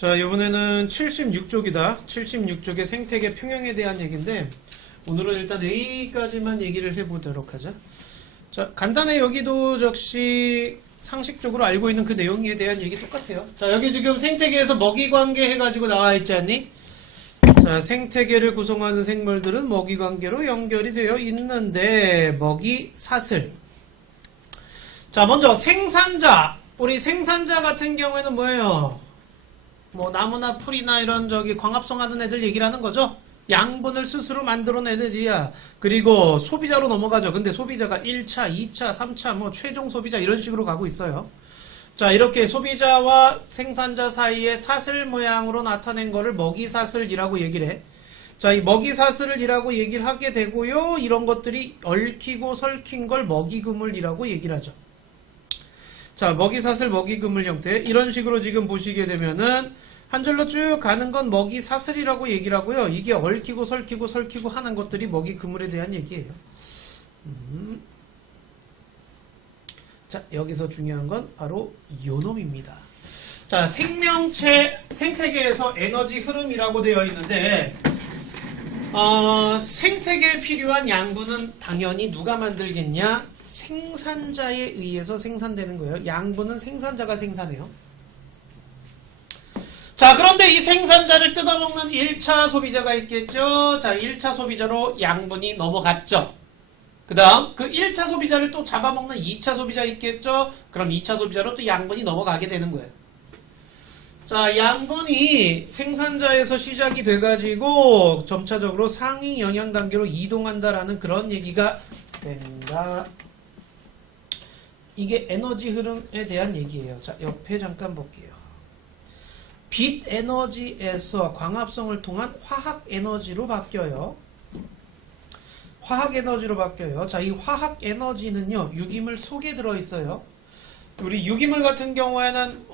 자, 이번에는 76쪽이다. 76쪽의 생태계 평형에 대한 얘기인데, 오늘은 일단 A까지만 얘기를 해보도록 하자. 자, 간단해. 여기도 역시 상식적으로 알고 있는 그 내용에 대한 얘기 똑같아요. 자, 여기 지금 생태계에서 먹이 관계 해가지고 나와 있지 않니? 자, 생태계를 구성하는 생물들은 먹이 관계로 연결이 되어 있는데, 먹이 사슬. 자, 먼저 생산자. 우리 생산자 같은 경우에는 뭐예요? 뭐 나무나 풀이나 이런 광합성 하는 애들 얘기를 하는 거죠. 양분을 스스로 만들어낸 애들이야. 그리고 소비자로 넘어가죠. 근데 소비자가 1차, 2차, 3차, 뭐 최종 소비자 이런 식으로 가고 있어요. 자, 이렇게 소비자와 생산자 사이에 사슬 모양으로 나타낸 거를 먹이사슬이라고 얘기를 해. 자, 이 먹이사슬이라고 얘기를 하게 되고요. 이런 것들이 얽히고 설킨 걸 먹이그물이라고 얘기를 하죠. 자, 먹이사슬, 먹이그물 형태. 이런 식으로 지금 보시게 되면은, 한 줄로 쭉 가는 건 먹이사슬이라고 얘기를 하고요. 이게 얽히고 설키고 하는 것들이 먹이그물에 대한 얘기예요. 자, 여기서 중요한 건 바로 요놈입니다. 자, 생태계에서 에너지 흐름이라고 되어 있는데, 생태계에 필요한 양분은 당연히 누가 만들겠냐? 생산자에 의해서 생산되는 거예요. 양분은 생산자가 생산해요. 자, 그런데 이 생산자를 뜯어먹는 1차 소비자가 있겠죠. 자, 1차 소비자로 양분이 넘어갔죠. 그 다음 그 1차 소비자를 또 잡아먹는 2차 소비자 있겠죠. 그럼 2차 소비자로 또 양분이 넘어가게 되는 거예요. 자, 양분이 생산자에서 시작이 돼가지고 점차적으로 상위 영양 단계로 이동한다라는 그런 얘기가 된다. 이게 에너지 흐름에 대한 얘기예요. 자, 옆에 잠깐 볼게요. 빛 에너지에서 광합성을 통한 화학 에너지로 바뀌어요. 화학 에너지로 바뀌어요. 자, 이 화학 에너지는요, 유기물 속에 들어있어요. 우리 유기물 같은 경우에는,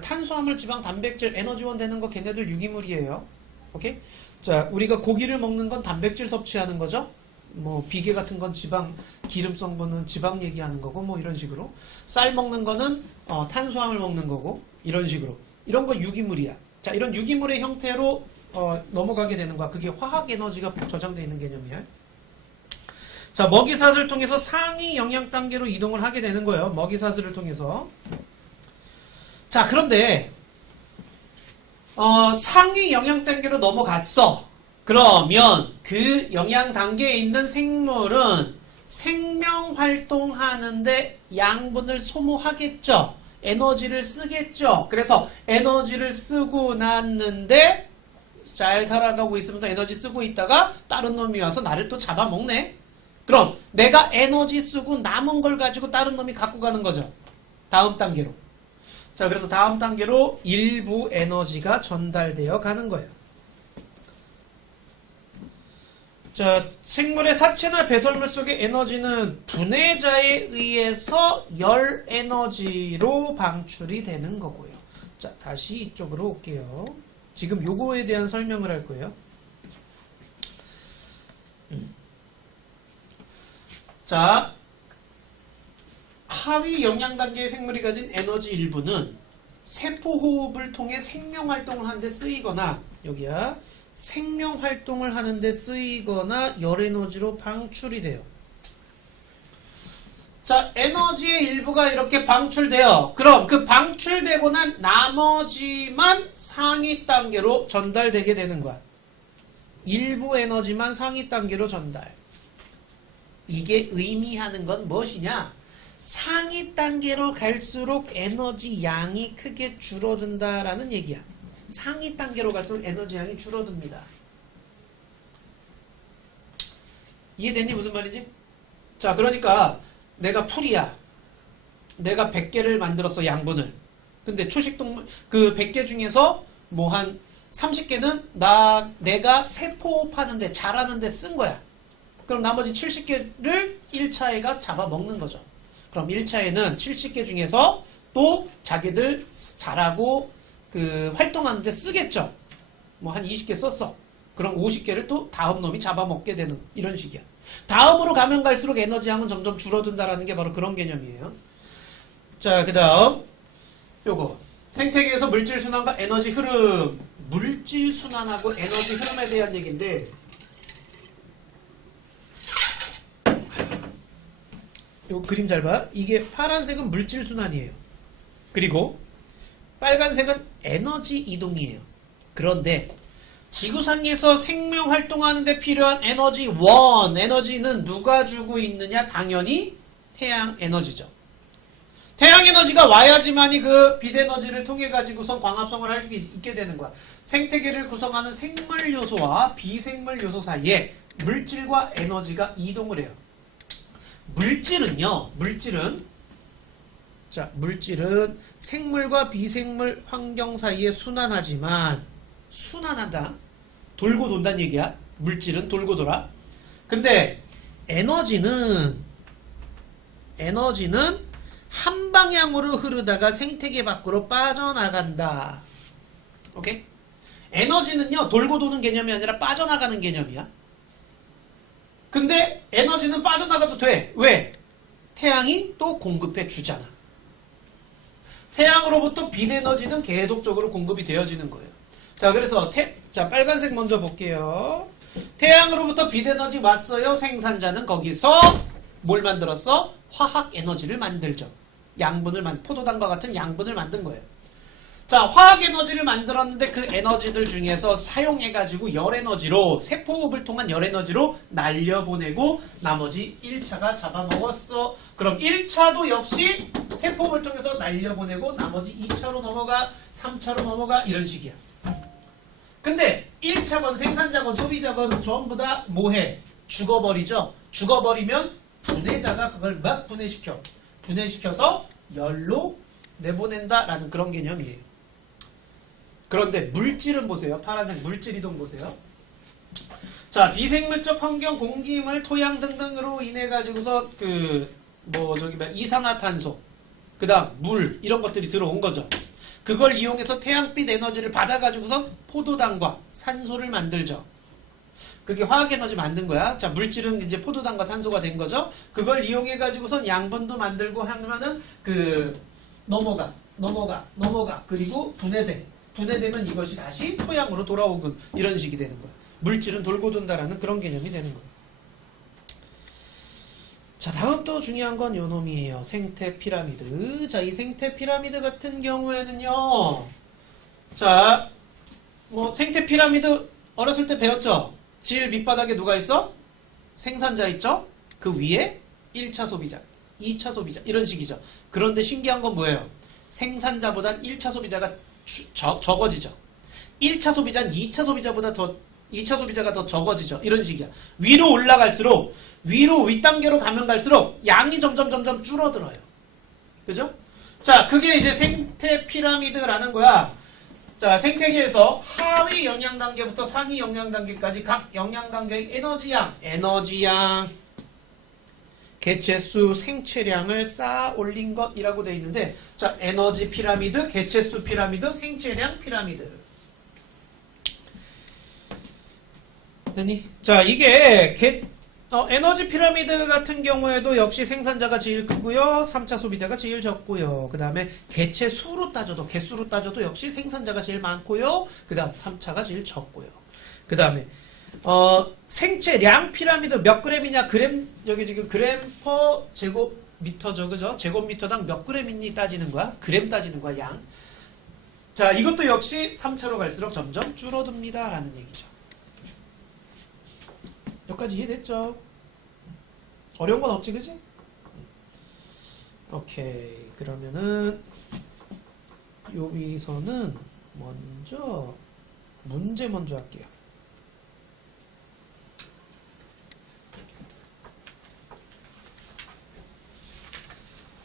탄수화물, 지방, 단백질, 에너지원 되는 거 걔네들 유기물이에요. 오케이? 자, 우리가 고기를 먹는 건 단백질 섭취하는 거죠? 뭐 비계 같은 건 지방, 기름 성분은 지방 얘기하는 거고 뭐 이런 식으로 쌀 먹는 거는 탄수화물 먹는 거고 이런 식으로 이런 거 유기물이야. 자, 이런 유기물의 형태로 넘어가게 되는 거야. 그게 화학 에너지가 저장되어 있는 개념이야. 자, 먹이사슬을 통해서 상위 영양 단계로 이동을 하게 되는 거예요. 먹이사슬을 통해서. 자, 그런데 상위 영양 단계로 넘어갔어. 그러면 그 영양 단계에 있는 생물은 생명 활동하는데 양분을 소모하겠죠. 에너지를 쓰겠죠. 그래서 에너지를 쓰고 났는데 잘 살아가고 있으면서 에너지 쓰고 있다가 다른 놈이 와서 나를 또 잡아먹네. 그럼 내가 에너지 쓰고 남은 걸 가지고 다른 놈이 갖고 가는 거죠. 다음 단계로. 자, 그래서 다음 단계로 일부 에너지가 전달되어 가는 거예요. 자, 생물의 사체나 배설물 속의 에너지는 분해자에 의해서 열 에너지로 방출이 되는 거고요. 자, 다시 이쪽으로 올게요. 지금 요거에 대한 설명을 할 거예요. 자, 하위 영양 단계의 생물이 가진 에너지 일부는 세포호흡을 통해 생명활동을 하는데 쓰이거나, 여기야, 생명활동을 하는데 쓰이거나 열에너지로 방출이 돼요. 자, 에너지의 일부가 이렇게 방출돼요. 그럼 그 방출되고 난 나머지만 상위 단계로 전달되게 되는 거야. 일부 에너지만 상위 단계로 전달. 이게 의미하는 건 무엇이냐? 상위 단계로 갈수록 에너지 양이 크게 줄어든다라는 얘기야. 상위 단계로 갈수록 에너지 양이 줄어듭니다. 이해됐니? 무슨 말이지? 자, 그러니까 내가 풀이야. 내가 100개를 만들었어, 양분을. 근데 초식동물 그 100개 중에서 뭐 한 30개는 내가 세포호흡하는데 자라는데 쓴 거야. 그럼 나머지 70개를 1차에가 잡아먹는 거죠. 그럼 1차에는 70개 중에서 또 자기들 자라고 활동하는데 쓰겠죠. 뭐 한 20개 썼어. 그럼 50개를 또 다음 놈이 잡아먹게 되는 이런 식이야. 다음으로 가면 갈수록 에너지 양은 점점 줄어든다라는 게 바로 그런 개념이에요. 자, 그 다음 요거 생태계에서 물질 순환과 에너지 흐름. 물질 순환하고 에너지 흐름에 대한 얘기인데, 요 그림 잘 봐. 이게 파란색은 물질 순환이에요. 그리고 빨간색은 에너지 이동이에요. 그런데 지구상에서 생명 활동하는데 필요한 에너지는 누가 주고 있느냐? 당연히 태양 에너지죠. 태양 에너지가 와야지만이 그 빛 에너지를 통해 가지고선 광합성을 할 수 있게 되는 거야. 생태계를 구성하는 생물 요소와 비생물 요소 사이에 물질과 에너지가 이동을 해요. 물질은 생물과 비생물 환경 사이에 순환하지만, 순환한다. 돌고 돈다는 얘기야. 물질은 돌고 돌아. 근데 에너지는 한 방향으로 흐르다가 생태계 밖으로 빠져나간다. 오케이? 에너지는요, 돌고 도는 개념이 아니라 빠져나가는 개념이야. 근데 에너지는 빠져나가도 돼. 왜? 태양이 또 공급해 주잖아. 태양으로부터 빛 에너지는 계속적으로 공급이 되어지는 거예요. 자, 그래서 빨간색 먼저 볼게요. 태양으로부터 빛 에너지 왔어요. 생산자는 거기서 뭘 만들었어? 화학 에너지를 만들죠. 포도당과 같은 양분을 만든 거예요. 자, 화학 에너지를 만들었는데 그 에너지들 중에서 사용해가지고 열에너지로, 세포호흡을 통한 열에너지로 날려보내고 나머지 1차가 잡아먹었어. 그럼 1차도 역시 세포호흡을 통해서 날려보내고 나머지 2차로 넘어가, 3차로 넘어가, 이런 식이야. 근데 1차건 생산자건 소비자건 전부 다 뭐해? 죽어버리죠. 죽어버리면 분해자가 그걸 막 분해시켜서 열로 내보낸다라는 그런 개념이에요. 그런데 물질은 보세요. 파란색 물질 이동 보세요. 자, 비생물적 환경, 공기물, 토양 등등으로 인해 가지고서 이산화탄소, 그 다음 물, 이런 것들이 들어온 거죠. 그걸 이용해서 태양빛 에너지를 받아가지고서 포도당과 산소를 만들죠. 그게 화학 에너지 만든 거야. 자, 물질은 이제 포도당과 산소가 된 거죠. 그걸 이용해가지고선 양분도 만들고 하면은 넘어가. 그리고 분해되면 이것이 다시 토양으로 돌아오고 이런 식이 되는 거야. 물질은 돌고 돈다라는 그런 개념이 되는 거야. 자, 다음 또 중요한 건 요 놈이에요. 생태 피라미드. 자, 이 생태 피라미드 같은 경우에는요. 자, 생태 피라미드 어렸을 때 배웠죠? 제일 밑바닥에 누가 있어? 생산자 있죠? 그 위에 1차 소비자, 2차 소비자, 이런 식이죠. 그런데 신기한 건 뭐예요? 생산자보단 1차 소비자가 적어지죠. 1차 소비자는 2차 소비자가 더 적어지죠. 이런 식이야. 위로 올라갈수록, 윗단계로 가면 갈수록 양이 점점 줄어들어요. 그죠? 자, 그게 이제 생태 피라미드라는 거야. 자, 생태계에서 하위 영양 단계부터 상위 영양 단계까지 각 영양 단계의 에너지양, 개체수, 생체량을 쌓아 올린 것이라고 되어 있는데, 자, 에너지 피라미드, 개체수 피라미드, 생체량 피라미드. 자, 이게 에너지 피라미드 같은 경우에도 역시 생산자가 제일 크고요. 3차 소비자가 제일 적고요. 그 다음에 개체수로 따져도 역시 생산자가 제일 많고요. 그 다음 3차가 제일 적고요. 그 다음에 생체량 피라미드 몇 그램이냐? 여기 지금 그램 퍼 제곱미터죠. 그죠? 제곱미터당 몇 그램이니 따지는 거야. 그램 따지는 거야. 양. 자, 이것도 역시 3차로 갈수록 점점 줄어듭니다. 라는 얘기죠. 여기까지 이해됐죠? 어려운 건 없지, 그지? 오케이. 그러면은 여기서는 문제 먼저 할게요.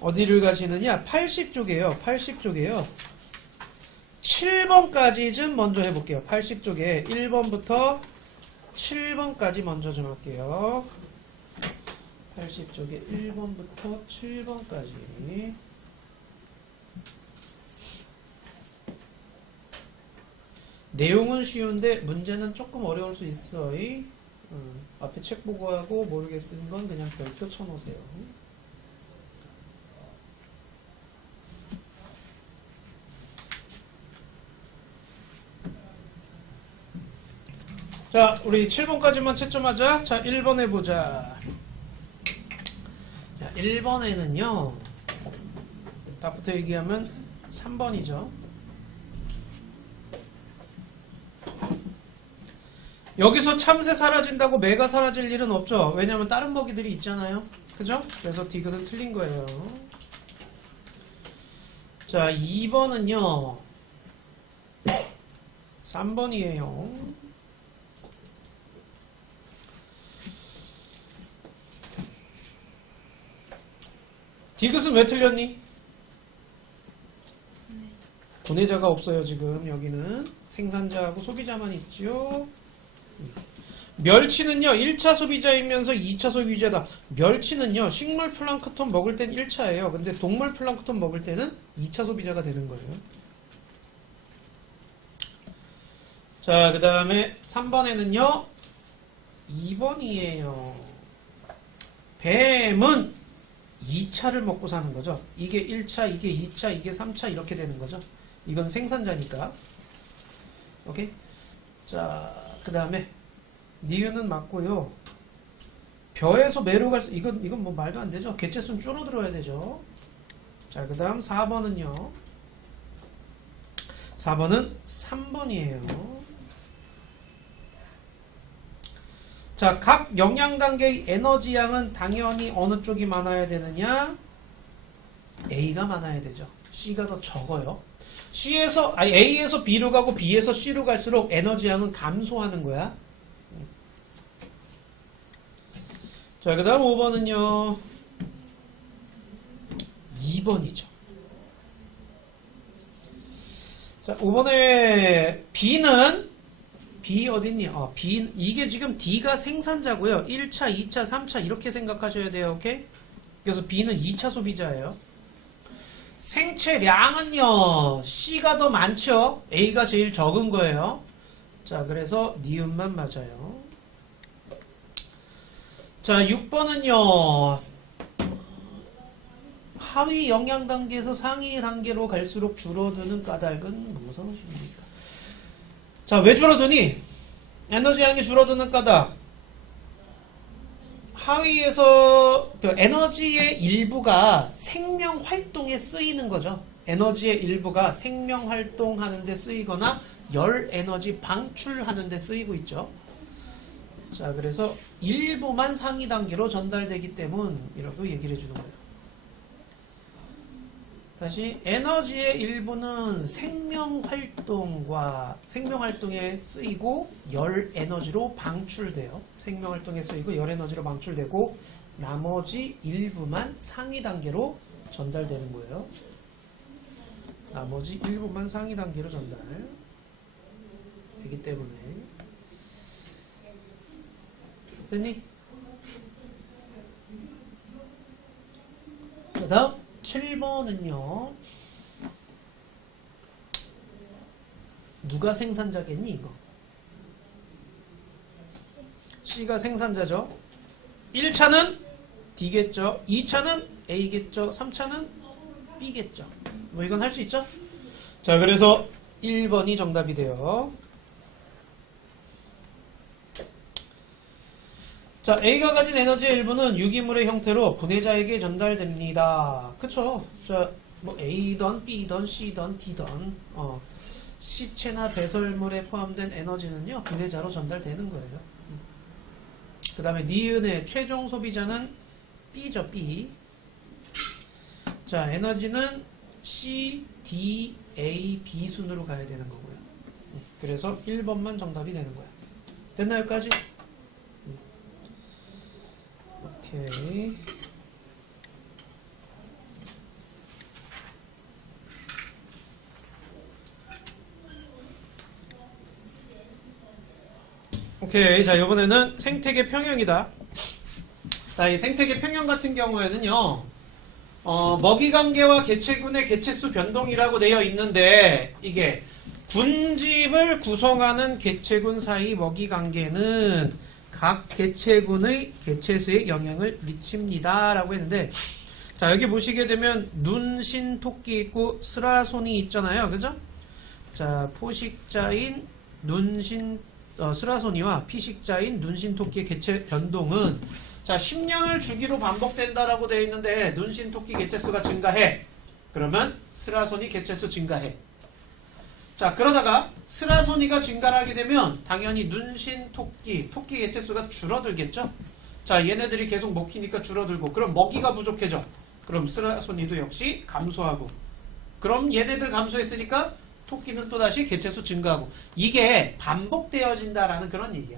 어디를 가시느냐? 80쪽이에요. 80쪽이에요. 7번까지 좀 먼저 해볼게요. 80쪽에 1번부터 7번까지 먼저 좀 할게요. 80쪽에 1번부터 7번까지. 내용은 쉬운데 문제는 조금 어려울 수 있어. 앞에 책 보고 하고 모르겠는 건 그냥 별표 쳐놓으세요. 자, 우리 7번까지만 채점하자. 자, 1번 해보자. 자, 1번에는요, 답부터 얘기하면 3번이죠. 여기서 참새 사라진다고 매가 사라질 일은 없죠. 왜냐면 다른 먹이들이 있잖아요. 그죠? 그래서 디귿은 틀린 거예요. 자, 2번은요, 3번이에요. 디귿은 왜 틀렸니? 분해자가 없어요. 지금 여기는 생산자하고 소비자만 있죠. 멸치는요 1차 소비자이면서 2차 소비자다. 멸치는요 식물 플랑크톤 먹을 땐 1차예요. 근데 동물 플랑크톤 먹을 때는 2차 소비자가 되는 거예요. 자, 그 다음에 3번에는요 2번이에요. 뱀은 2차를 먹고 사는 거죠. 이게 1차, 이게 2차, 이게 3차 이렇게 되는 거죠. 이건 생산자니까. 오케이? 자, 그 다음에 니은은 맞고요. 벼에서 매로 갈 수, 이건 뭐 말도 안 되죠. 개체수는 줄어들어야 되죠. 자, 그 다음 4번은요. 4번은 3번이에요. 자, 각 영양 단계의 에너지 양은 당연히 어느 쪽이 많아야 되느냐? A가 많아야 되죠. C가 더 적어요. A에서 B로 가고 B에서 C로 갈수록 에너지 양은 감소하는 거야. 자, 그 다음 5번은요. 2번이죠. 자, 5번에 B 어딨니? B, 이게 지금 D가 생산자고요. 1차, 2차, 3차 이렇게 생각하셔야 돼요. 오케이? 그래서 B는 2차 소비자예요. 생체량은요. C가 더 많죠. A가 제일 적은 거예요. 자, 그래서 니은만 맞아요. 자, 6번은요. 하위 영양 단계에서 상위 단계로 갈수록 줄어드는 까닭은 무엇입니까? 자, 왜 줄어드니? 에너지 양이 줄어드는 까닭. 하위에서 그 에너지의 일부가 생명 활동에 쓰이는 거죠. 에너지의 일부가 생명 활동하는 데 쓰이거나 열 에너지 방출하는 데 쓰이고 있죠. 자, 그래서 일부만 상위 단계로 전달되기 때문이라고 얘기를 해주는 거예요. 다시 에너지의 일부는 생명 활동에 쓰이고 열 에너지로 방출돼요. 생명 활동에 쓰이고 열 에너지로 방출되고 나머지 일부만 상위 단계로 전달되는 거예요. 나머지 일부만 상위 단계로 전달되기 때문에 됐니? 그 다음 7번은요. 누가 생산자겠니 이거? C가 생산자죠. 1차는 D겠죠. 2차는 A겠죠. 3차는 B겠죠. 뭐 이건 할 수 있죠? 자, 그래서 1번이 정답이 돼요. 자, A가 가진 에너지의 일부는 유기물의 형태로 분해자에게 전달됩니다. 그쵸? 자, 뭐 A던 B던 C던 D던 시체나 배설물에 포함된 에너지는요 분해자로 전달되는 거예요. 그 다음에 니은의 최종 소비자는 B죠. B. 자, 에너지는 C, D, A, B 순으로 가야 되는 거고요. 그래서 1번만 정답이 되는 거야. 됐나 여기까지? 오케이. 오케이. 자, 이번에는 생태계 평형이다. 자, 이 생태계 평형 같은 경우에는요, 먹이 관계와 개체군의 개체수 변동이라고 되어 있는데, 이게 군집을 구성하는 개체군 사이 먹이 관계는 각 개체군의 개체수에 영향을 미칩니다. 라고 했는데, 자, 여기 보시게 되면 눈신 토끼 있고 스라손이 있잖아요. 그죠? 자, 포식자인 눈신 스라소니와 피식자인 눈신토끼의 개체 변동은 자 10년을 주기로 반복된다라고 되어 있는데 눈신토끼 개체수가 증가해. 그러면 스라소니 개체수 증가해. 자 그러다가 스라소니가 증가를 하게 되면 당연히 눈신토끼 토끼 개체수가 줄어들겠죠. 자 얘네들이 계속 먹히니까 줄어들고 그럼 먹이가 부족해져. 그럼 스라소니도 역시 감소하고 그럼 얘네들 감소했으니까 토끼는 또다시 개체수 증가하고 이게 반복되어진다라는 그런 얘기야.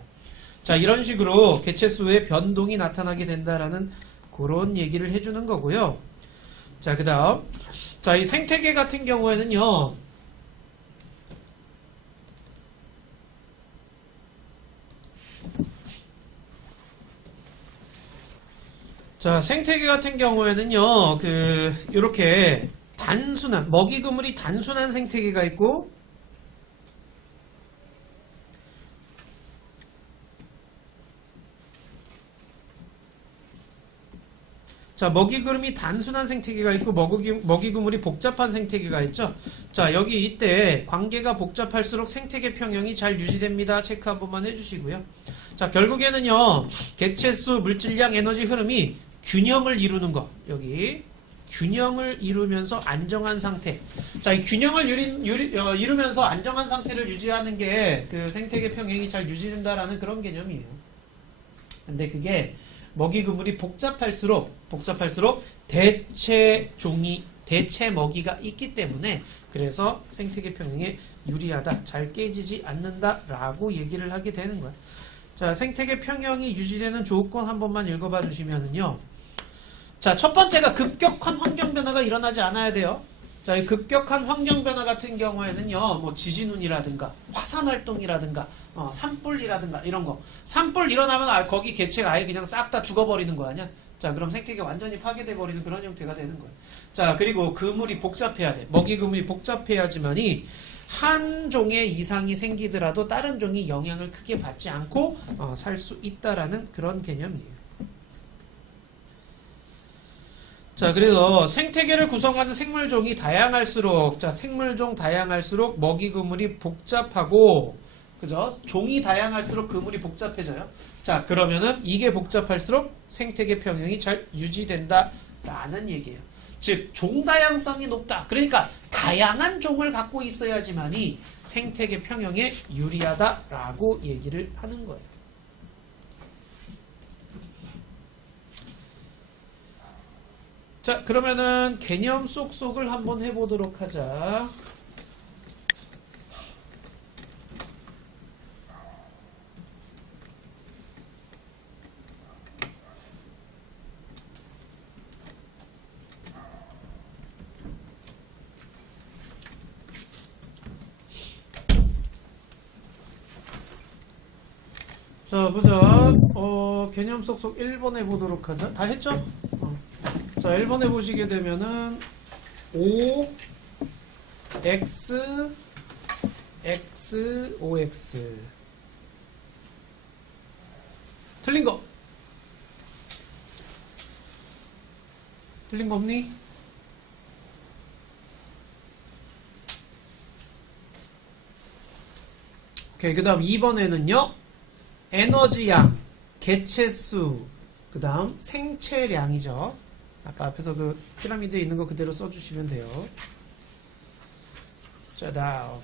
자 이런 식으로 개체수의 변동이 나타나게 된다라는 그런 얘기를 해주는 거고요. 자 그 다음 자 이 생태계 같은 경우에는요 자 생태계 같은 경우에는요 요렇게 단순한 먹이 그물이 단순한 생태계가 있고 자 먹이 그물이 단순한 생태계가 있고 먹이 그물이 복잡한 생태계가 있죠. 자 여기 이때 관계가 복잡할수록 생태계 평형이 잘 유지됩니다. 체크 한 번만 해주시고요. 자 결국에는요 개체수, 물질량, 에너지 흐름이 균형을 이루는 거 여기 균형을 이루면서 안정한 상태. 자, 이 균형을 이루면서 안정한 상태를 유지하는 게 그 생태계 평형이 잘 유지된다라는 그런 개념이에요. 근데 그게 먹이 그물이 복잡할수록 대체 먹이가 있기 때문에 그래서 생태계 평형에 유리하다, 잘 깨지지 않는다라고 얘기를 하게 되는 거야. 자, 생태계 평형이 유지되는 조건 한 번만 읽어봐 주시면은요. 자, 첫 번째가 급격한 환경 변화가 일어나지 않아야 돼요. 자, 이 급격한 환경 변화 같은 경우에는요, 뭐 지진운이라든가 화산 활동이라든가 산불이라든가 이런 거. 산불 일어나면 거기 개체가 아예 그냥 싹 다 죽어버리는 거 아니야? 자, 그럼 생태계가 완전히 파괴돼 버리는 그런 형태가 되는 거예요. 자, 그리고 그물이 복잡해야 돼. 먹이 그물이 복잡해야지만이 한 종의 이상이 생기더라도 다른 종이 영향을 크게 받지 않고 살 수 있다라는 그런 개념이에요. 자, 그래서 생태계를 구성하는 생물종이 다양할수록, 자, 생물종 다양할수록 먹이 그물이 복잡하고, 그죠? 종이 다양할수록 그물이 복잡해져요. 자, 그러면은 이게 복잡할수록 생태계 평형이 잘 유지된다라는 얘기예요. 즉, 종 다양성이 높다. 그러니까 다양한 종을 갖고 있어야지만이 생태계 평형에 유리하다라고 얘기를 하는 거예요. 자, 그러면은 개념 쏙쏙을 한번 해보도록 하자. 자, 보자. 개념 쏙쏙 1번 해보도록 하자. 다 했죠? 자, 1번에 보시게 되면은 O, X, X, OX 틀린 거 없니? 오케이, 그 다음 2번에는요 에너지양, 개체수, 그 다음 생체량이죠. 아까 앞에서 그 피라미드에 있는 거 그대로 써주시면 돼요. 자, 다음.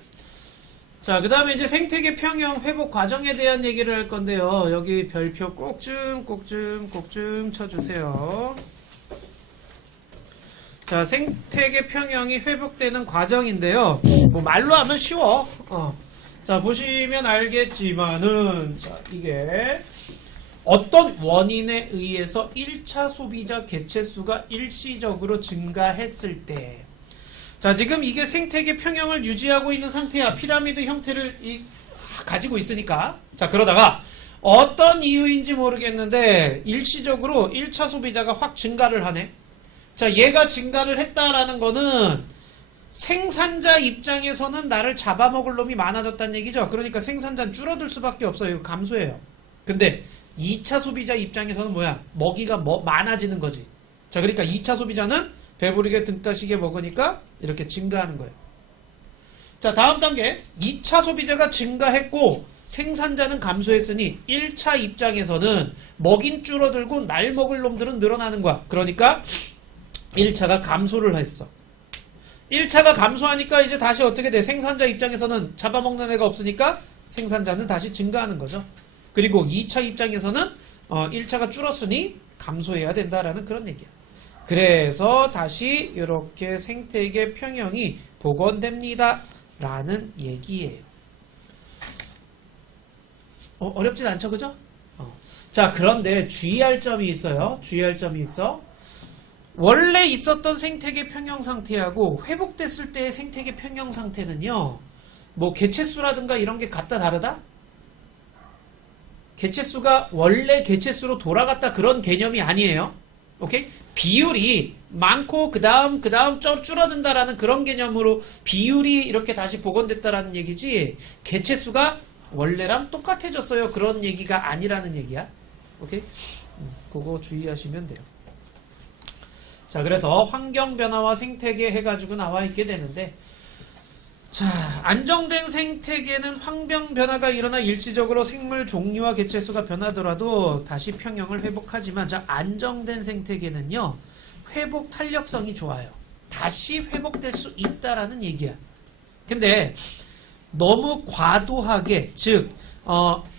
자, 그 다음에 이제 생태계 평형 회복 과정에 대한 얘기를 할 건데요. 여기 별표 꼭 좀 쳐주세요. 자, 생태계 평형이 회복되는 과정인데요. 뭐 말로 하면 쉬워. 자, 보시면 알겠지만은, 자, 이게 어떤 원인에 의해서 1차 소비자 개체수가 일시적으로 증가했을 때, 자, 지금 이게 생태계 평형을 유지하고 있는 상태야. 피라미드 형태를 가지고 있으니까. 자, 그러다가 어떤 이유인지 모르겠는데 일시적으로 1차 소비자가 확 증가를 하네. 자, 얘가 증가를 했다라는 거는 생산자 입장에서는 나를 잡아먹을 놈이 많아졌다는 얘기죠. 그러니까 생산자는 줄어들 수밖에 없어요. 이거 감소해요. 근데 2차 소비자 입장에서는 뭐야? 먹이가 많아지는 거지. 자, 그러니까 2차 소비자는 배부르게 등 따시게 먹으니까 이렇게 증가하는 거예요. 자, 다음 단계. 2차 소비자가 증가했고 생산자는 감소했으니 1차 입장에서는 먹인 줄어들고 날 먹을 놈들은 늘어나는 거야. 그러니까 1차가 감소를 했어. 1차가 감소하니까 이제 다시 어떻게 돼? 생산자 입장에서는 잡아먹는 애가 없으니까 생산자는 다시 증가하는 거죠. 그리고 2차 입장에서는 1차가 줄었으니 감소해야 된다라는 그런 얘기야. 그래서 다시 이렇게 생태계 평형이 복원됩니다 라는 얘기예요. 어렵진 않죠, 그죠? 자, 그런데 주의할 점이 있어요. 주의할 점이 있어. 원래 있었던 생태계 평형 상태하고 회복됐을 때의 생태계 평형 상태는요, 뭐 개체수라든가 이런 게 같다 다르다? 개체수가 원래 개체수로 돌아갔다 그런 개념이 아니에요. 오케이? 비율이 많고 그 다음 줄어든다라는 그런 개념으로 비율이 이렇게 다시 복원됐다라는 얘기지, 개체수가 원래랑 똑같아졌어요 그런 얘기가 아니라는 얘기야. 오케이? 그거 주의하시면 돼요. 자, 그래서 환경 변화와 생태계 해가지고 나와 있게 되는데, 자, 안정된 생태계는 환경 변화가 일어나 일시적으로 생물 종류와 개체수가 변하더라도 다시 평형을 회복하지만, 자, 안정된 생태계는요, 회복 탄력성이 좋아요. 다시 회복될 수 있다라는 얘기야. 근데 너무 과도하게, 즉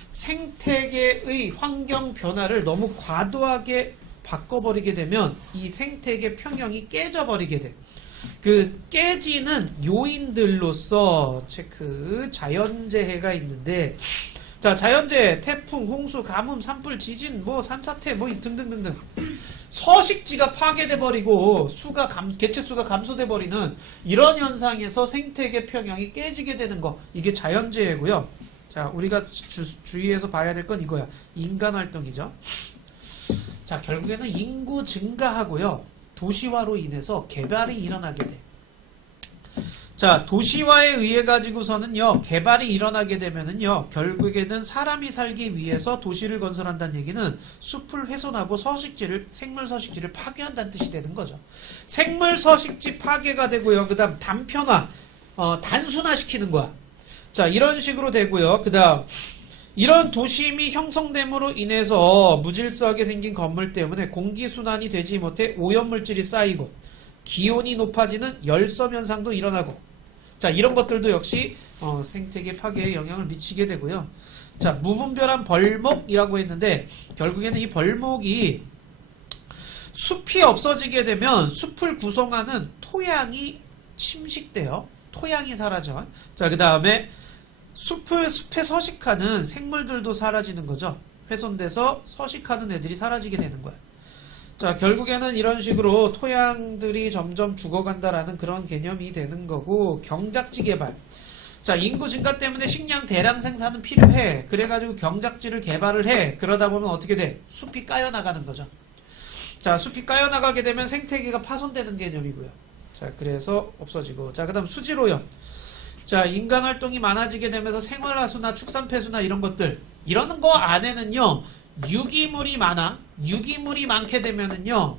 생태계의 환경 변화를 너무 과도하게 바꿔버리게 되면 이 생태계 평형이 깨져버리게 돼. 그 깨지는 요인들로서 체크, 자연재해가 있는데, 자, 자연재해, 태풍, 홍수, 가뭄, 산불, 지진, 뭐 산사태, 뭐 등등등등. 서식지가 파괴돼 버리고 개체수가 감소돼 버리는 이런 현상에서 생태계 평형이 깨지게 되는 거, 이게 자연재해고요. 자, 우리가 주의해서 봐야 될 건 이거야. 인간 활동이죠. 자, 결국에는 인구 증가하고요, 도시화로 인해서 개발이 일어나게 돼. 자, 도시화에 의해 가지고서는요, 개발이 일어나게 되면은요, 결국에는 사람이 살기 위해서 도시를 건설한다는 얘기는 숲을 훼손하고 생물 서식지를 파괴한다는 뜻이 되는 거죠. 생물 서식지 파괴가 되고요, 그 다음 단편화, 단순화시키는 거야. 자, 이런 식으로 되고요. 그 다음 이런 도심이 형성됨으로 인해서 무질서하게 생긴 건물 때문에 공기순환이 되지 못해 오염물질이 쌓이고 기온이 높아지는 열섬 현상도 일어나고, 자, 이런 것들도 역시 생태계 파괴에 영향을 미치게 되고요. 자, 무분별한 벌목이라고 했는데, 결국에는 이 벌목이 숲이 없어지게 되면 숲을 구성하는 토양이 침식돼요. 토양이 사라져. 자, 그 다음에 숲에 서식하는 생물들도 사라지는 거죠. 훼손돼서 서식하는 애들이 사라지게 되는 거야. 자, 결국에는 이런 식으로 토양들이 점점 죽어간다라는 그런 개념이 되는 거고, 경작지 개발. 자, 인구 증가 때문에 식량 대량 생산은 필요해. 그래가지고 경작지를 개발을 해. 그러다 보면 어떻게 돼? 숲이 까여나가는 거죠. 자, 숲이 까여나가게 되면 생태계가 파손되는 개념이고요. 자, 그래서 없어지고. 자, 그 다음 수질오염. 자, 인간 활동이 많아지게 되면서 생활하수나 축산폐수나 이런 것들, 이러는 거 안에는요, 유기물이 많아. 유기물이 많게 되면은요,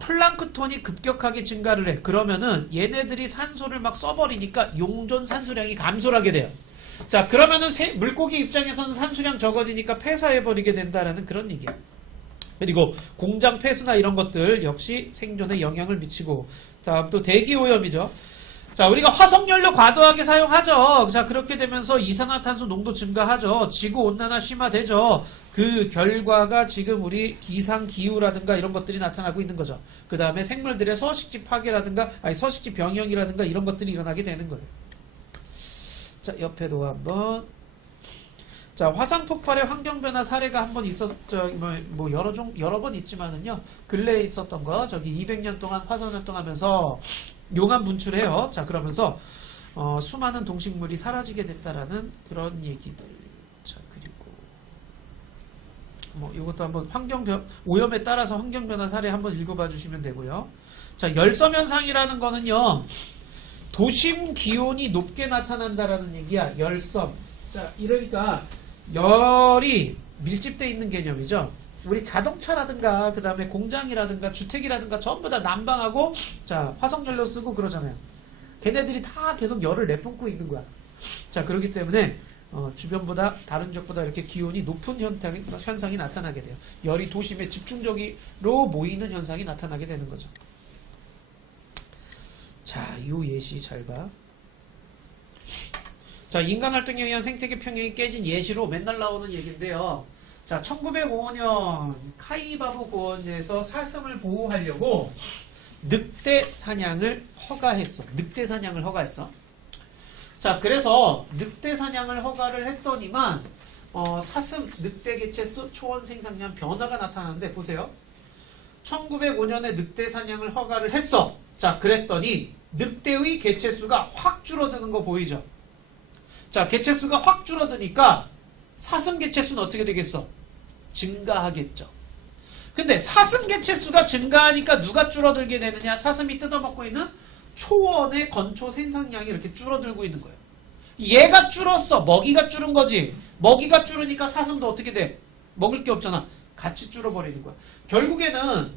플랑크톤이 급격하게 증가를 해. 그러면은 얘네들이 산소를 막 써버리니까 용존 산소량이 감소를 하게 돼요. 자, 그러면은 물고기 입장에서는 산소량 적어지니까 폐사해버리게 된다라는 그런 얘기야. 그리고 공장 폐수나 이런 것들 역시 생존에 영향을 미치고, 다음 또 대기오염이죠. 자, 우리가 화석연료 과도하게 사용하죠. 자, 그렇게 되면서 이산화탄소 농도 증가하죠. 지구온난화 심화되죠. 그 결과가 지금 우리 기상기후라든가 이런 것들이 나타나고 있는 거죠. 그 다음에 생물들의 서식지 파괴라든가, 서식지 병영이라든가 이런 것들이 일어나게 되는 거예요. 자, 옆에도 한번. 자, 화산 폭발의 환경변화 사례가 한번 있었죠. 뭐 여러 번 있지만은요, 근래에 있었던 거, 저기 200년 동안 화산 활동하면서 용암 분출해요. 자, 그러면서 수많은 동식물이 사라지게 됐다라는 그런 얘기들. 자, 그리고 뭐 이것도 한번 오염에 따라서 환경변화 사례 한번 읽어봐 주시면 되고요. 자, 열섬 현상이라는 거는요, 도심 기온이 높게 나타난다라는 얘기야. 열섬. 자, 이러니까 열이 밀집되어 있는 개념이죠. 우리 자동차라든가 그 다음에 공장이라든가 주택이라든가 전부 다 난방하고, 자, 화석연료 쓰고 그러잖아요. 걔네들이 다 계속 열을 내뿜고 있는 거야. 자, 그렇기 때문에 주변보다 다른 지역보다 이렇게 기온이 높은 현상이 나타나게 돼요. 열이 도심에 집중적으로 모이는 현상이 나타나게 되는 거죠. 자, 이 예시 잘 봐. 자, 인간 활동에 의한 생태계 평형이 깨진 예시로 맨날 나오는 얘기인데요. 자, 1905년 카이바브 고원에서 사슴을 보호하려고 늑대 사냥을 허가했어. 늑대 사냥을 허가했어. 자, 그래서 늑대 사냥을 허가를 했더니만 사슴, 늑대 개체수, 초원 생산량 변화가 나타나는데 보세요. 1905년에 늑대 사냥을 허가를 했어. 자, 그랬더니 늑대의 개체수가 확 줄어드는 거 보이죠? 자, 개체수가 확 줄어드니까 사슴 개체수는 어떻게 되겠어? 증가하겠죠. 근데 사슴 개체수가 증가하니까 누가 줄어들게 되느냐? 사슴이 뜯어먹고 있는 초원의 건초 생산량이 이렇게 줄어들고 있는 거예요. 얘가 줄었어. 먹이가 줄은 거지. 먹이가 줄으니까 사슴도 어떻게 돼? 먹을 게 없잖아. 같이 줄어버리는 거야. 결국에는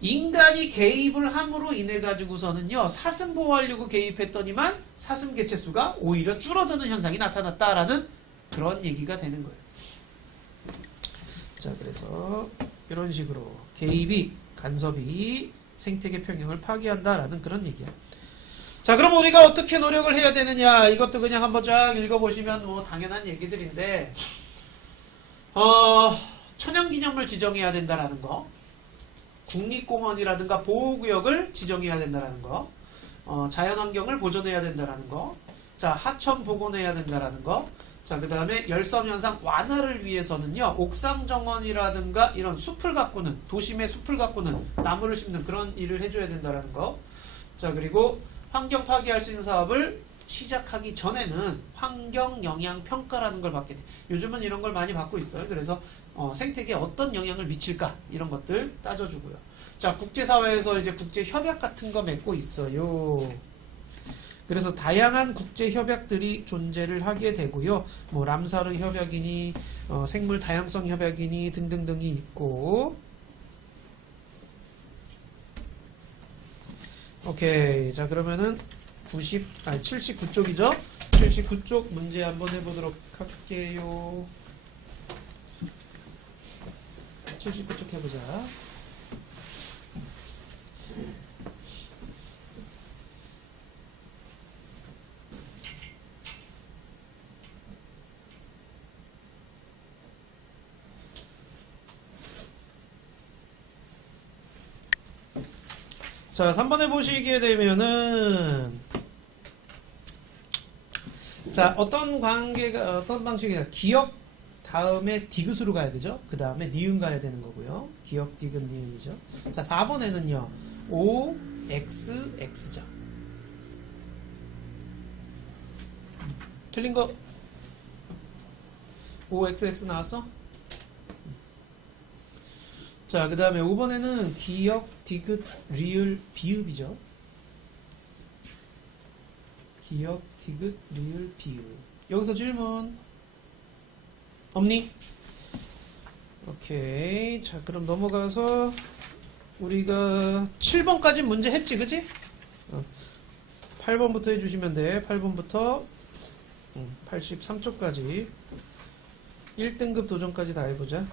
인간이 개입을 함으로 인해 가지고서는요, 사슴 보호하려고 개입했더니만 사슴 개체수가 오히려 줄어드는 현상이 나타났다라는 그런 얘기가 되는 거예요. 자, 그래서 이런 식으로 개입이, 간섭이 생태계 평형을 파괴한다라는 그런 얘기야. 자, 그럼 우리가 어떻게 노력을 해야 되느냐? 이것도 그냥 한번 쫙 읽어보시면 뭐 당연한 얘기들인데, 천연기념물 지정해야 된다라는 거, 국립공원이라든가 보호구역을 지정해야 된다라는 거, 자연환경을 보존해야 된다라는 거, 자, 하천 복원해야 된다라는 거, 자, 그 다음에 열섬현상 완화를 위해서는요, 옥상정원이라든가 이런 숲을 가꾸는, 도심의 숲을 가꾸는, 나무를 심는 그런 일을 해줘야 된다라는 거, 자, 그리고 환경 파괴할 수 있는 사업을 시작하기 전에는 환경 영향 평가라는 걸 받게 돼. 요즘은 이런 걸 많이 받고 있어요. 그래서 생태계에 어떤 영향을 미칠까 이런 것들 따져주고요. 자, 국제사회에서 이제 국제 협약 같은 거 맺고 있어요. 그래서 다양한 국제 협약들이 존재를 하게 되고요. 뭐 람사르 협약이니 생물 다양성 협약이니 등등등이 있고. 오케이. 자, 그러면은 79쪽이죠? 79쪽 문제 한번 해보도록 할게요. 79쪽 해보자. 자, 3번에 보시게 되면은, 자, 어떤 방식이냐. 기억 다음에 디귿으로 가야 되죠. 그 다음에 니은 가야 되는 거고요. 기억, 디귿, 니은이죠. 자, 4번에는요. O, X, X죠. 틀린 거. O, X, X 나왔어? 자, 그 다음에 5번에는 기역, 디귿, 리을, 비읍이죠. 기역, 디귿, 리을, 비읍. 여기서 질문 없니? 오케이. 자, 그럼 넘어가서 우리가 7번까지 문제 했지, 그치? 8번부터 해주시면 돼. 8번부터 83쪽까지 1등급 도전까지 다 해보자.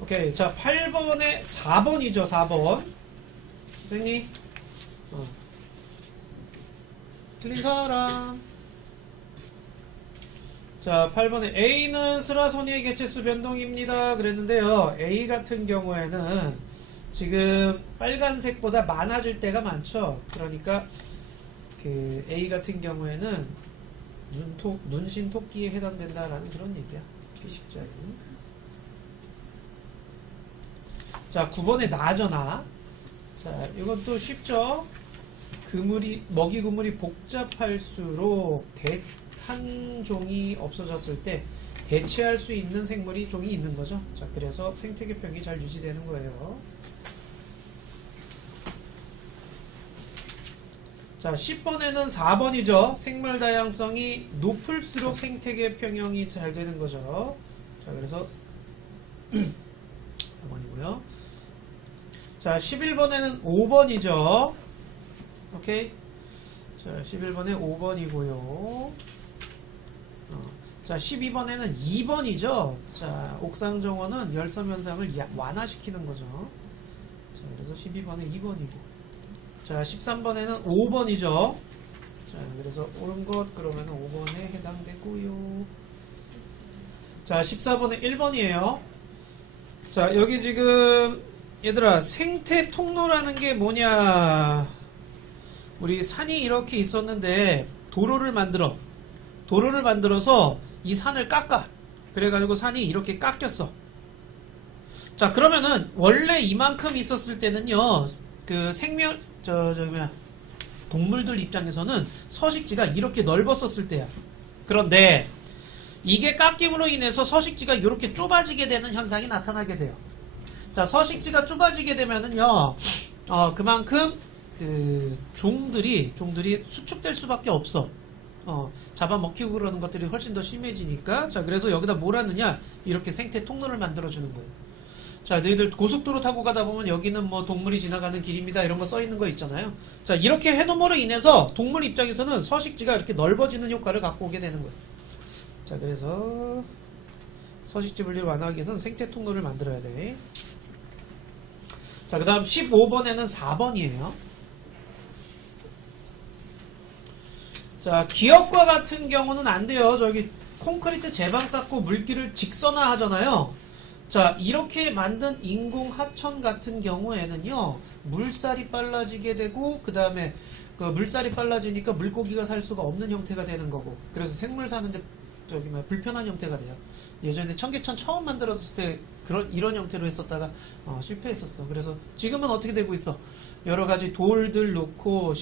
오케이. 자, 8번에 4번이죠, 4번. 선생님. 틀린 사람. 자, 8번에 A는 스라소니의 개체수 변동입니다. 그랬는데요. A 같은 경우에는 지금 빨간색보다 많아질 때가 많죠. 그러니까 그 A 같은 경우에는 눈신 토끼에 해당된다라는 그런 얘기야. 피식자리. 자, 9번에 나죠, 나. 자, 이건 또 쉽죠? 먹이 그물이 복잡할수록 한 종이 없어졌을 때 대체할 수 있는 생물이 종이 있는 거죠. 자, 그래서 생태계평이 잘 유지되는 거예요. 자, 10번에는 4번이죠. 생물 다양성이 높을수록 생태계 평형이 잘 되는 거죠. 자, 그래서 4번이고요. 자, 11번에는 5번이죠. 오케이. 자, 11번에 5번이고요. 자, 12번에는 2번이죠. 자, 옥상정원은 열섬 현상을 완화시키는 거죠. 자, 그래서 12번에 2번이고. 자, 13번에는 5번이죠. 자, 그래서 옳은 것 그러면 5번에 해당되고요. 자, 14번에 1번이에요. 자, 여기 지금 얘들아 생태 통로라는 게 뭐냐? 우리 산이 이렇게 있었는데 도로를 만들어서 이 산을 깎아. 그래가지고 산이 이렇게 깎였어. 자, 그러면은 원래 이만큼 있었을 때는요. 그 동물들 입장에서는 서식지가 이렇게 넓었었을 때야. 그런데 이게 깎임으로 인해서 서식지가 이렇게 좁아지게 되는 현상이 나타나게 돼요. 자, 서식지가 좁아지게 되면은요, 그만큼 그 종들이 수축될 수밖에 없어. 잡아먹히고 그러는 것들이 훨씬 더 심해지니까. 자, 그래서 여기다 뭘 하느냐? 이렇게 생태 통로를 만들어주는 거예요. 자, 너희들 고속도로 타고 가다 보면 여기는 뭐 동물이 지나가는 길입니다. 이런 거 써 있는 거 있잖아요. 자, 이렇게 해놓음으로 인해서 동물 입장에서는 서식지가 이렇게 넓어지는 효과를 갖고 오게 되는 거예요. 자, 그래서 서식지 분리를 완화하기 위해서는 생태 통로를 만들어야 돼. 자, 그 다음 15번에는 4번이에요. 자, 기업과 같은 경우는 안 돼요. 저기 콘크리트 제방 쌓고 물길을 직선화 하잖아요. 자, 이렇게 만든 인공 하천 같은 경우에는요, 물살이 빨라지게 되고, 그 다음에 그 물살이 빨라지니까 물고기가 살 수가 없는 형태가 되는 거고, 그래서 생물 사는데 불편한 형태가 돼요. 예전에 청계천 처음 만들었을 때 이런 형태로 했었다가 실패했었어. 그래서 지금은 어떻게 되고 있어? 여러 가지 돌들 놓고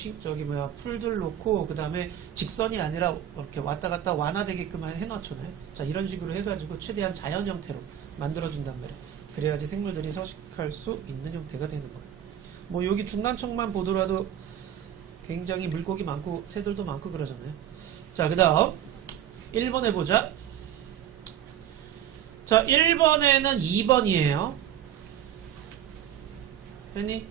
풀들 놓고 그 다음에 직선이 아니라 이렇게 왔다 갔다 완화되게끔 해놨잖아요. 자, 이런 식으로 해가지고 최대한 자연 형태로 만들어준단 말이야. 그래야지 생물들이 서식할 수 있는 형태가 되는 거예요. 뭐 여기 중간청만 보더라도 굉장히 물고기 많고 새들도 많고 그러잖아요. 자, 그 다음 1번 해보자. 자, 1번에는 2번이에요. 됐니?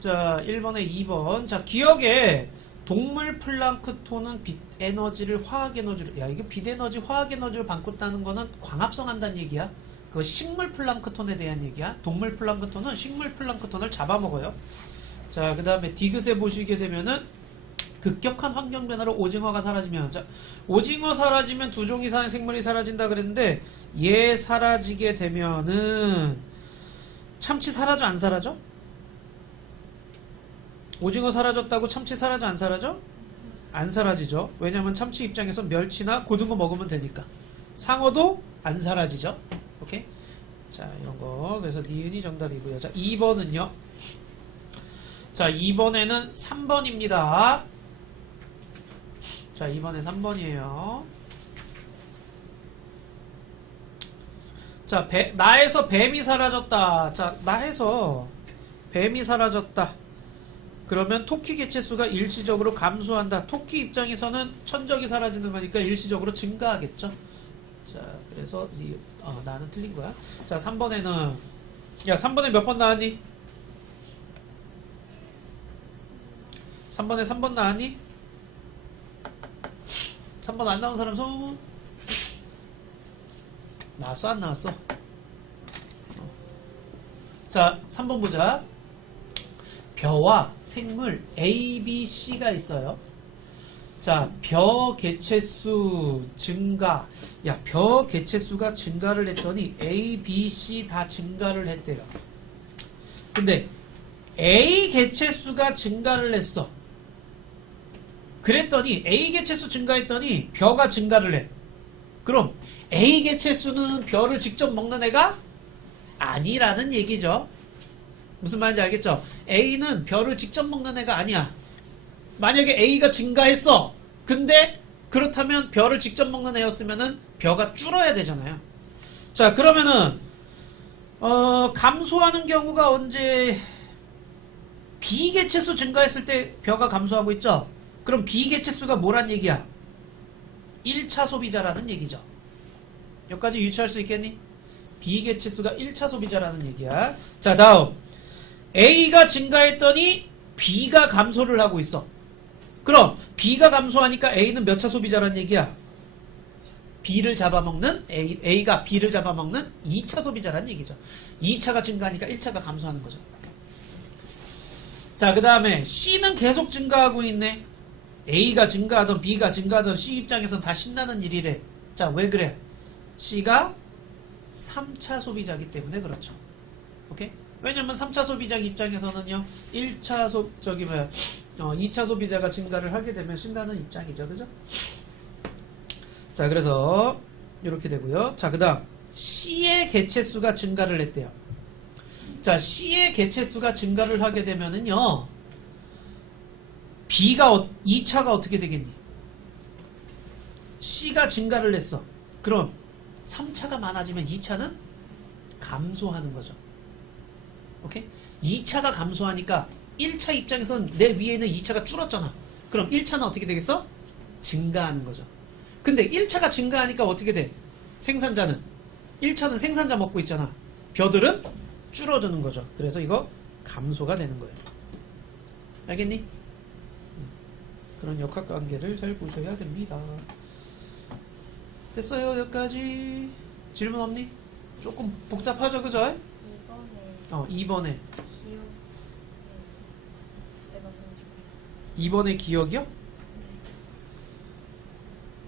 자, 1번에 2번. 자, 기억에 동물 플랑크톤은 빛 에너지를 화학 에너지로, 야, 이게 빛 에너지 화학 에너지로 바꿨다는 거는 광합성 한다는 얘기야. 그 식물 플랑크톤에 대한 얘기야. 동물 플랑크톤은 식물 플랑크톤을 잡아먹어요. 자, 그 다음에 디귿에 보시게 되면은 급격한 환경 변화로 오징어가 사라지면, 자, 오징어 사라지면 두 종 이상의 생물이 사라진다 그랬는데, 얘 사라지게 되면은 참치 사라져 안 사라져? 오징어 사라졌다고 참치 사라져 안 사라져? 안 사라지죠. 왜냐면 참치 입장에서 멸치나 고등어 먹으면 되니까. 상어도 안 사라지죠. 오케이? 자, 이런 거. 그래서 니은이 정답이고요. 자, 2번은요. 자, 2번에는 3번입니다. 자, 2번에 3번이에요. 자, 나에서 뱀이 사라졌다. 자, 나에서 뱀이 사라졌다. 그러면 토끼 개체수가 일시적으로 감소한다. 토끼 입장에서는 천적이 사라지는 거니까 일시적으로 증가하겠죠. 자, 그래서 나는 틀린 거야. 자, 3번에는 야, 3번에 몇 번 나왔니? 3번에 3번 나왔니? 3번 안 나온 사람 손. 나왔어 안 나왔어? 자, 3번 보자. 벼와 생물 A, B, C가 있어요. 자, 벼 개체수 증가. 야, 벼 개체수가 증가를 했더니 A, B, C 다 증가를 했대요. 근데 A 개체수가 증가를 했어. 그랬더니 A 개체수 증가했더니 벼가 증가를 해. 그럼 A 개체수는 벼를 직접 먹는 애가 아니라는 얘기죠. 무슨 말인지 알겠죠? A는 벼를 직접 먹는 애가 아니야. 만약에 A가 증가했어. 근데 그렇다면 벼를 직접 먹는 애였으면은 벼가 줄어야 되잖아요. 자, 그러면은 감소하는 경우가 언제? 비개체수 증가했을 때 벼가 감소하고 있죠? 그럼 비개체수가 뭐란 얘기야? 1차 소비자라는 얘기죠. 여기까지 유추할 수 있겠니? 비개체수가 1차 소비자라는 얘기야. 자, 다음 A가 증가했더니 B가 감소를 하고 있어. 그럼 B가 감소하니까 A는 몇 차 소비자라는 얘기야? B를 잡아먹는 A가 B를 잡아먹는 2차 소비자라는 얘기죠. 2차가 증가하니까 1차가 감소하는 거죠. 자, 그 다음에 C는 계속 증가하고 있네. A가 증가하던 B가 증가하던 C 입장에선 다 신나는 일이래. 자, 왜 그래? C가 3차 소비자이기 때문에 그렇죠. 오케이? 왜냐면 3차 소비자 입장에서는요, 2차 소비자가 증가를 하게 되면 신나는 입장이죠. 그죠? 자, 그래서 이렇게 되고요. 자, 그 다음 C의 개체수가 증가를 했대요. 자, C의 개체수가 증가를 하게 되면은요, B가 2차가 어떻게 되겠니? C가 증가를 했어. 그럼 3차가 많아지면 2차는 감소하는 거죠. 오케이? 2차가 감소하니까 1차 입장에서는 내 위에는 2차가 줄었잖아. 그럼 1차는 어떻게 되겠어? 증가하는 거죠. 근데 1차가 증가하니까 어떻게 돼? 생산자는 1차는 생산자 먹고 있잖아. 벼들은 줄어드는 거죠. 그래서 이거 감소가 되는 거예요. 알겠니? 그런 역학관계를 잘 보셔야 됩니다. 됐어요. 여기까지. 질문 없니? 조금 복잡하죠, 그죠? 2번에 2번의 기억이요?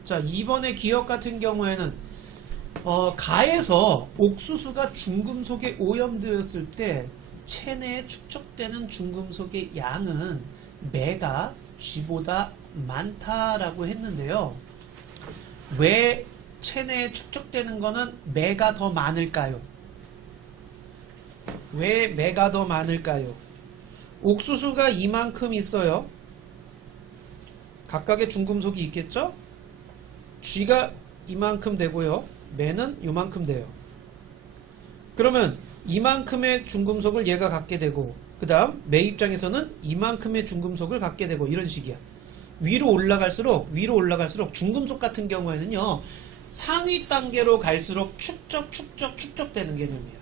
자, 2번의 기억 같은 경우에는 가에서 옥수수가 중금속에 오염되었을 때 체내에 축적되는 중금속의 양은 매가 G보다 많다라고 했는데요. 왜 체내에 축적되는 거는 매가 더 많을까요? 왜 매가 더 많을까요? 옥수수가 이만큼 있어요. 각각의 중금속이 있겠죠? G가 이만큼 되고요. 매는 이만큼 돼요. 그러면 이만큼의 중금속을 얘가 갖게 되고, 그 다음 매 입장에서는 이만큼의 중금속을 갖게 되고, 이런 식이야. 위로 올라갈수록 중금속 같은 경우에는요, 상위 단계로 갈수록 축적되는 개념이야.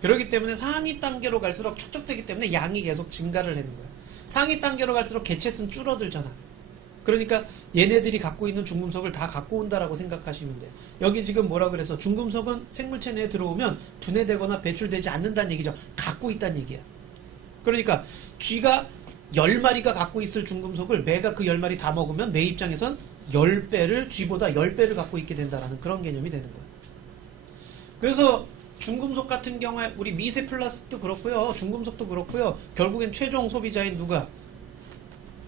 그렇기 때문에 상위 단계로 갈수록 축적되기 때문에 양이 계속 증가를 하는 거야. 상위 단계로 갈수록 개체수는 줄어들잖아. 그러니까 얘네들이 갖고 있는 중금속을 다 갖고 온다라고 생각하시면 돼요. 여기 지금 뭐라 그래서 중금속은 생물체 내에 들어오면 분해되거나 배출되지 않는다는 얘기죠. 갖고 있다는 얘기야. 그러니까 쥐가 10마리가 갖고 있을 중금속을 매가 그 10마리 다 먹으면 매 입장에선 10배를, 쥐보다 10배를 갖고 있게 된다라는 그런 개념이 되는 거예요. 그래서 중금속 같은 경우에 우리 미세 플라스틱도 그렇고요. 중금속도 그렇고요. 결국엔 최종 소비자인 누가?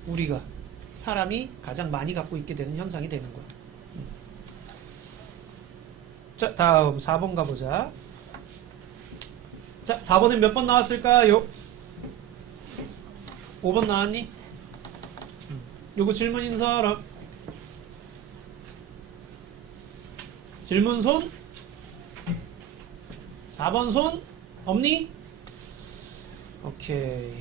우리가. 사람이 가장 많이 갖고 있게 되는 현상이 되는 거야. 자, 다음 4번 가보자. 자, 4번에 몇 번 나왔을까요? 5번 나왔니? 요거 질문인 사람. 질문 손? 4번 손? 없니? 오케이.